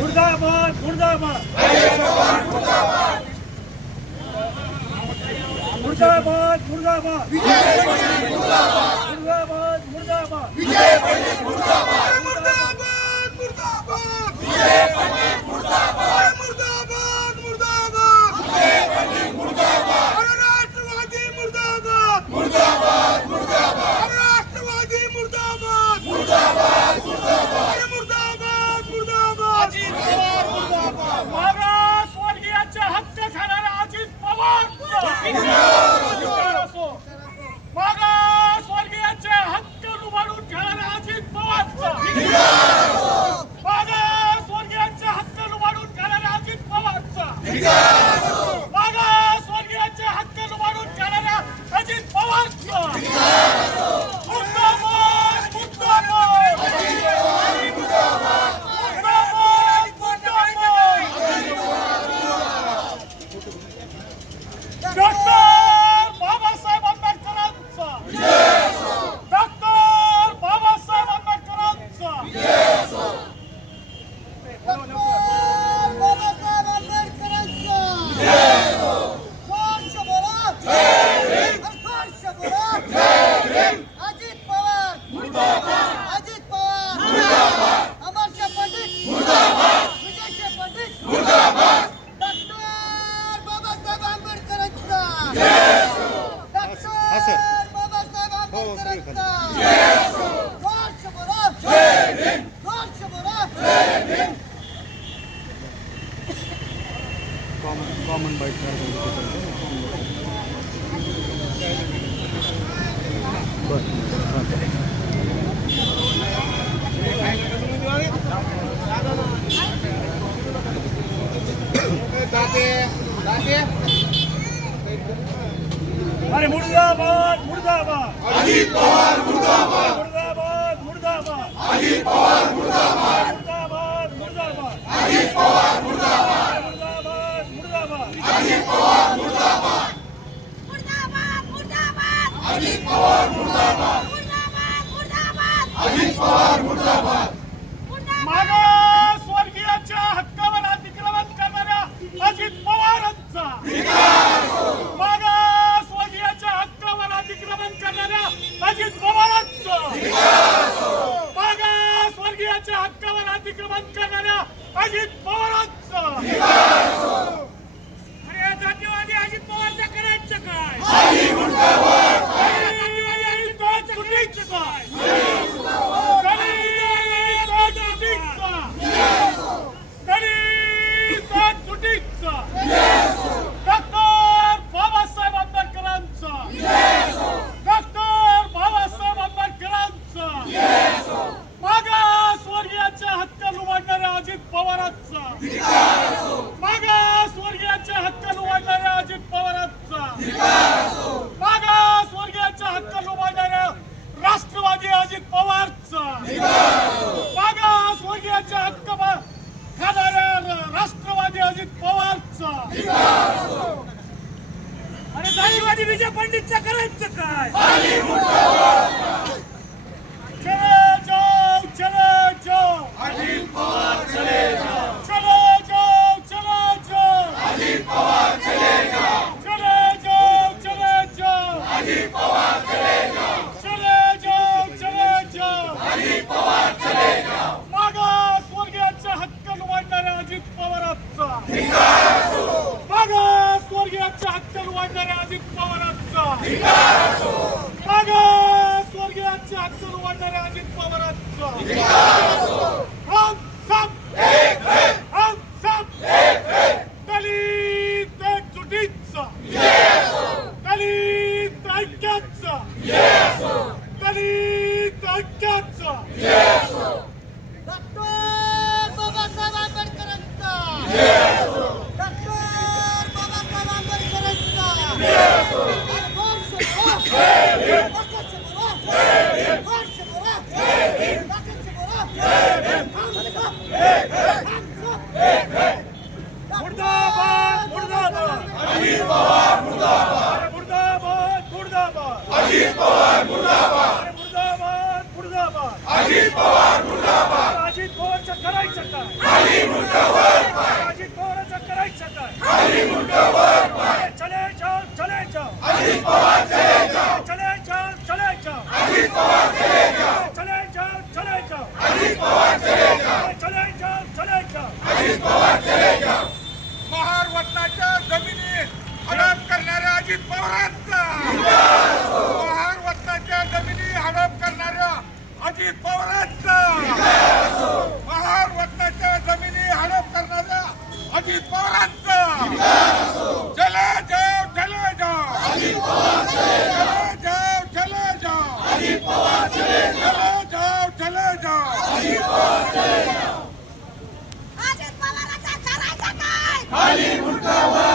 मुर्दाबाद मुर्दाबाद मुर्दाबाद मुर्दाबाद मुर्दाबाद मुर्दाबाद विजय पंडित मुर्दाबाद मुर्दाबाद मुर्दाबाद विजय पंडित मुर्दाबाद मुर्दाबाद मुर्दाबाद विजय पंडित मुर्दाबाद राष्ट्रवादी मुर्दाबाद मुर्दाबाद मुर्दाबाद राष्ट्रवादी मुर्दाबाद मुर्दाबाद मुर्दाबाद मुर्दाबाद मुर्दाबाद अजित पवार मुर्दाबाद मागासवर्गीयांचा हक्क खाणारा अजित पवार मागासवर्गीयांचे हक्क लुबाडून घेणारा अजित पवारचा मागासवर्गीयांचे हक्क लुबाडून घेणारा अजित पवारचा मागासवर्गीयांचे हक्क लुबाडून घेणारा अजित पवारचा मुर्दाबाद मुर्दाबाद डॉक्टर बाबासाहेब आंबेडकरांचा डॉक्टर बाबासाहेब आंबेडकरांचा अजित पवार अजित पवार अमरशा पंडित विजय पंडित डॉक्टर बाबासाहेब आंबेडकरांचा डॉक्टर बाबासाहेब आंबेडकरांचा कॉमन बाईट अरे मुर्दाबाद मुर्दाबाद अजित पवार मुर्दाबाद मुर्दाबाद मुर्दाबाद अजित पवार मुर्दाबाद मुर्दाबाद मुर्दाबाद अजित पवार मुर्दाबाद मुर्दाबाद मुर्दाबाद अजित पवार मुर्दाबाद अजित पवार मुर्दाबाद अजित पवार मुर्दाबाद मागासवर्गीयांच्या हक्कावर अतिक्रमण करणाऱ्या अजित पवारांचा मागासवर्गीयांच्या हक्कावर अतिक्रमण करणाऱ्या अजित पवारांचा मागासवर्गीयांच्या हक्कावर अतिक्रमण करणाऱ्या अजित पवारांचा अरे या जातीवादी अजित पवारच्या करायचं काय चुकीचं काय डॉक्टर बाबासाहेब आंबेडकरांचा डॉक्टर बाबासाहेब आंबेडकरांचा मागासवर्गीयांचे हक्क लुबाडणाऱ्या अजित पवारांचा मागासवर्गीयांचे हक्क लुबाडणाऱ्या अजित पवारांचा मागासवर्गीयांचे हक्क लुबाडणाऱ्या राष्ट्रवादी अजित पवारचा मागासवर्गीयांचे हक्क खाणाऱ्या राष्ट्रवादी अजित पवारचा आणि जातीवादी विजय पंडितचा करायचं काय चले जाओ चले जाओ अजित पवार चले जाओ चले जाओ चले जाओ अजित पवार चले जाओ चले जाओ चले जाओ अजित पवार चले जाओ चले जाओ चले जाओ अजित पवार चले जाओ मागासवर्गीयांचा हक्क लुबाडणाऱ्या अजित पवारांचा मागासवर्गीयांचा हक्क लुबाडणाऱ्या अजित पवारांचा मागासवर्गीयांचा हक्क लुबाडणाऱ्या अजित पवारांचा अजित पवारांचा महार वतनाच्या जमिनी हडप करणाऱ्या अजित पवारांचा महार वतनाच्या जमिनी हडप करणाऱ्या अजित पवारांचा चले जाओ चले जाओ चले जाओ चले जाओ चले जाओ चले जाओ अजित पवारांचा करायचं काय? खाली मुंडावर